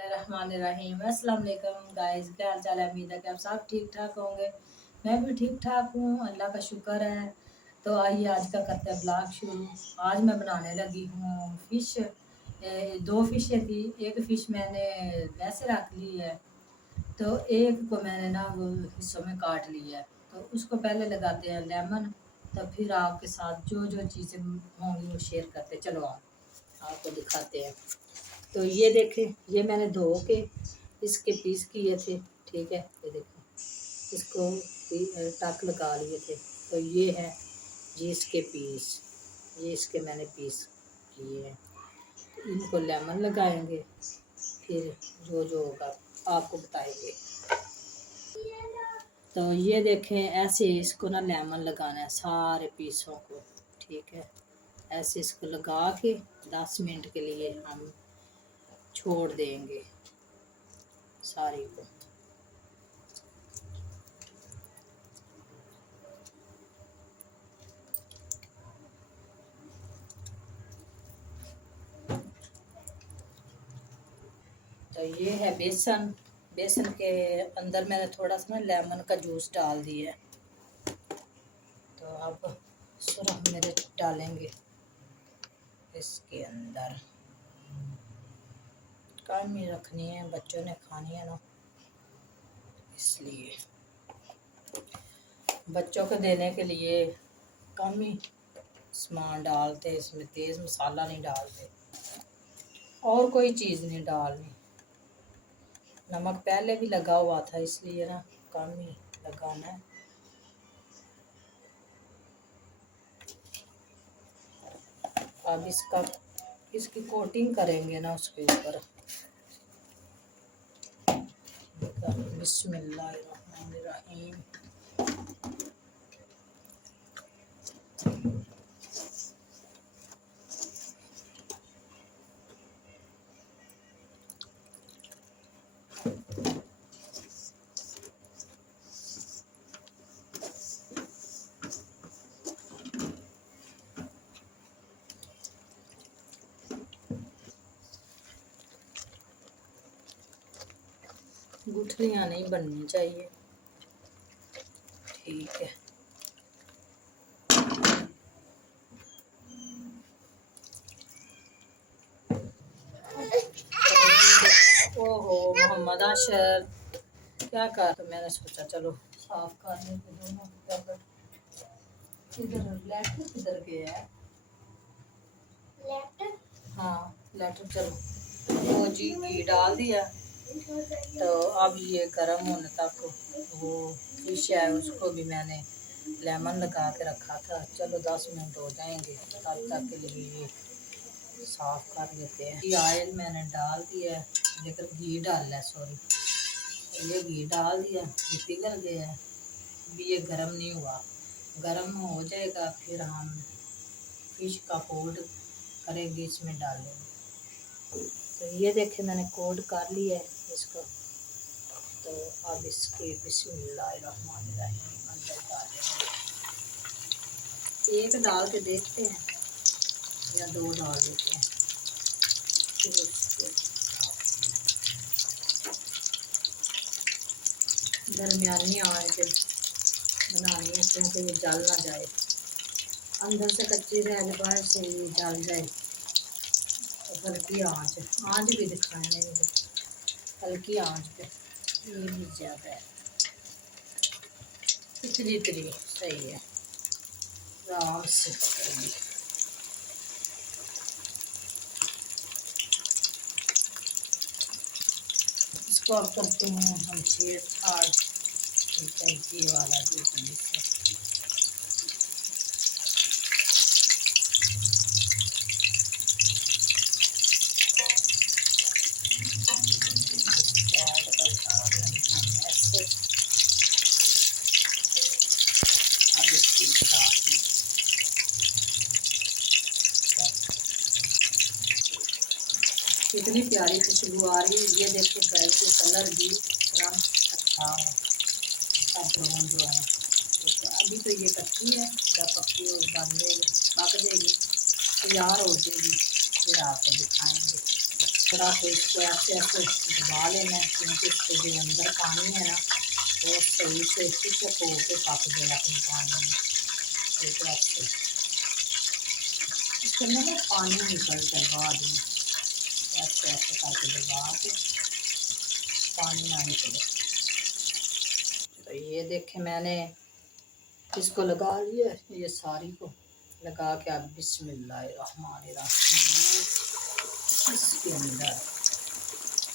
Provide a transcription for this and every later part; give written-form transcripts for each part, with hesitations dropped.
बिस्मिल्लाहिर्रहमानिर्रहीम। अस्सलाम वालेकुम गाइस, क्या हाल चाल है। उम्मीद है कि आप सब ठीक ठाक होंगे। मैं भी ठीक ठाक हूँ, अल्लाह का शुक्र है। तो आइए आज का करते हैं ब्लॉग शुरू। आज मैं बनाने लगी हूँ फ़िश। दो फ़िशें थी, एक फ़िश मैंने वैसे रख ली है, तो एक को मैंने ना वो हिस्सों में काट लिया है। तो उसको पहले लगाते हैं लेमन, तो फिर आपके साथ जो जो चीज़ें होंगी वो शेयर करते हैं। चलो आपको दिखाते हैं। तो ये देखें, ये मैंने धो के इसके पीस किए थे। ठीक है, ये देखें, इसको टक लगा लिए थे। तो ये है जी इसके पीस, ये इसके मैंने पीस किए हैं। तो इनको लेमन लगाएंगे, फिर जो जो होगा आपको बताएंगे। तो ये देखें, ऐसे इसको ना लेमन लगाना है सारे पीसों को। ठीक है, ऐसे इसको लगा के 10 मिनट के लिए हम छोड़ देंगे सारी को। तो ये है बेसन। बेसन के अंदर मैंने थोड़ा सा ना लेमन का जूस डाल दिया है। तो अब सुरख मिर्च डालेंगे इसके अंदर। कम ही रखनी है, बच्चों ने खानी है ना, इसलिए बच्चों को देने के लिए कम ही सामान डालते, इसमें तेज़ मसाला नहीं डालते और कोई चीज़ नहीं डालनी। नमक पहले भी लगा हुआ था, इसलिए ना कम ही लगाना है। अब इसकी कोटिंग करेंगे ना उसके ऊपर। बिस्मिल्लाहिर्रहमानिर्रहीम। गुठलियाँ नहीं बननी चाहिए। ठीक है, ओहो मोहम्मद आशर क्या कर, तो मैंने सोचा चलो साफ करने के दोनों। किधर लेटर किधर गया है लेटर? हाँ लेटर, चलो वो जी घी डाल दिया। तो अब ये गर्म होने तक वो फिश है उसको भी मैंने लेमन लगा के रखा था। चलो 10 मिनट हो जाएंगे, तब तक के लिए ये साफ कर लेते हैं। ये ऑयल मैंने डाल दिया है, लेकिन घी डालना है, सॉरी। ये घी डाल दिया, ये पिघल गया है। अभी ये गर्म नहीं हुआ, गर्म हो जाएगा फिर हम फिश का कोड करेंगे, इसमें डालेंगे। तो ये देखें, मैंने कोड कर लिया है इसको। तो अब इसके बिस्मिल्लाहिर्रहमानिर्रहीम अंदर डालेंगे। एक डाल के देखते हैं या दो डाल देते हैं। फिर उसको दरमियानी आंच पे बनानी है, क्योंकि ये जल ना जाए। अंदर से कच्ची रह, बाहर से ये जल जाए। तो हल्की आंच भी दिखाने नहीं, हल्की आंच पे, ये भी ज़्यादा है, इतनी इतनी सही है। आराम से पकड़ेंगे। इसको अब करते हैं हम छेड़छाड़। ठीक है, ये वाला देखिए, कितनी प्यारी खुशबू आ रही है। ये देखिए गैस के कलर भी इतना अच्छा है, ब्राउन ब्राउन। तो अभी तो ये कच्ची है, जब पक्की हो बन जाएगी, पक जाएगी, तैयार हो जाएगी, फिर आपको दिखाएंगे। थोड़ा सा इसको ऐसे ऐसे दबा लेना है, क्योंकि इसके जो अंदर पानी है ना वो सही से फिश को के पक जाए अपने पानी में। एक ऐसे इसके अंदर ना पानी निकलता है बाद में, ऐसे ऐसे करके दबा के पानी ना निकले। तो ये देखें मैंने इसको लगा लिया, ये सारी को लगा के अब बिस्मिल्लाहिर्रहमानिर्रहीम इसके अंदर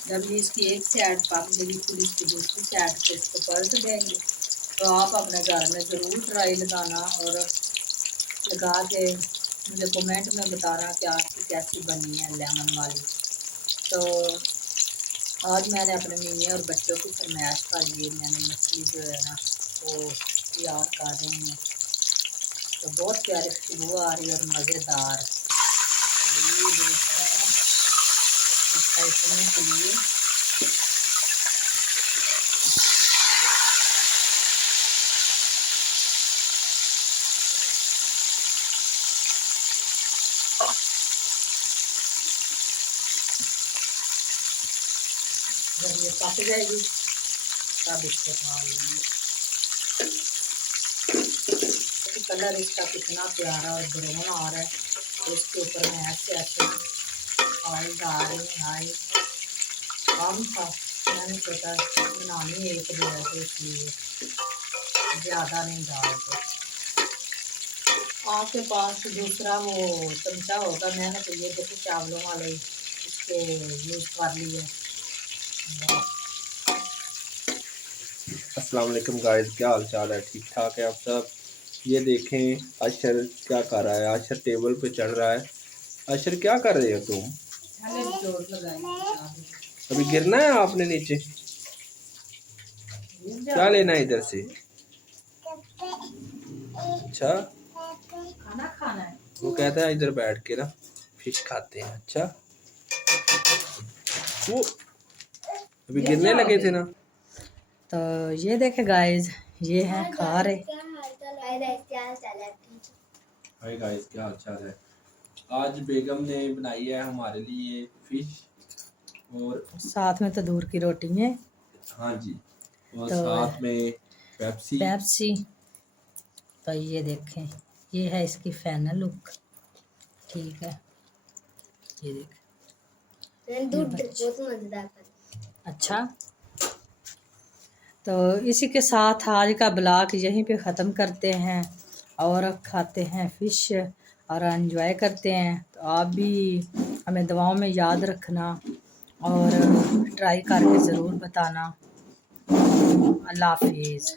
जब ये इसकी एक साइड पक जाएगी फिर इसकी दूसरी साइड से इसको पलट देंगे। तो आप अपने घर में ज़रूर ट्राई लगाना और लगा के मुझे कमेंट में बताना कि आपकी कैसी बनी है लेमन वाली। तो आज मैंने अपने मियाँ और बच्चों की फरमाइश पर ये मैंने मछली जो है ना वो तैयार कर रही हैं। तो बहुत प्यारी खुशबू आ रही है और मज़ेदार। तो ये देखते हैं इसमें के लिए जब ये पक जाएगी तब इसको डाल लेंगे। कलर इसका कितना प्यारा और ब्राउन आ रहा है। तो इसके ऊपर मैं ऐसे ऐसे ऑयल डाल रही हूँ। ऑयल कम था, मैंने सोचा बनानी एक दो है तो इसलिए ज़्यादा नहीं डालते। आपके पास दूसरा वो चमचा होगा, मैंने तो ये देखो चावलों वाले इसके यूज़ कर लिए। अस्सलाम वालेकुम गाइस, क्या हाल चाल है? ठीक ठाक है आप सब? ये देखें अशर क्या कर रहा है। अशर टेबल पे चढ़ रहा है। अशर क्या कर रहे हो तुम? अभी गिरना है आपने नीचे। क्या लेना है इधर से? अच्छा खाना है। वो कहता है इधर बैठ के ना फिश खाते हैं। अच्छा वो अभी गिरने लगे थे ना। तो ये देखे गाइस, ये है खा रहे। हाय गाइस, क्या हाल चाल है? आज बेगम ने बनाई है हमारे लिए फिश और साथ में तंदूर की रोटी है। हाँ जी, और तो साथ में पेप्सी। तो ये देखें, ये है इसकी फाइनल लुक। ठीक है, ये देखें दूध बहुत मजेदार। अच्छा, तो इसी के साथ आज का ब्लॉग यहीं पे ख़त्म करते हैं और खाते हैं फ़िश और एंजॉय करते हैं। तो आप भी हमें दुआओं में याद रखना और ट्राई करके ज़रूर बताना। अल्लाह हाफिज़।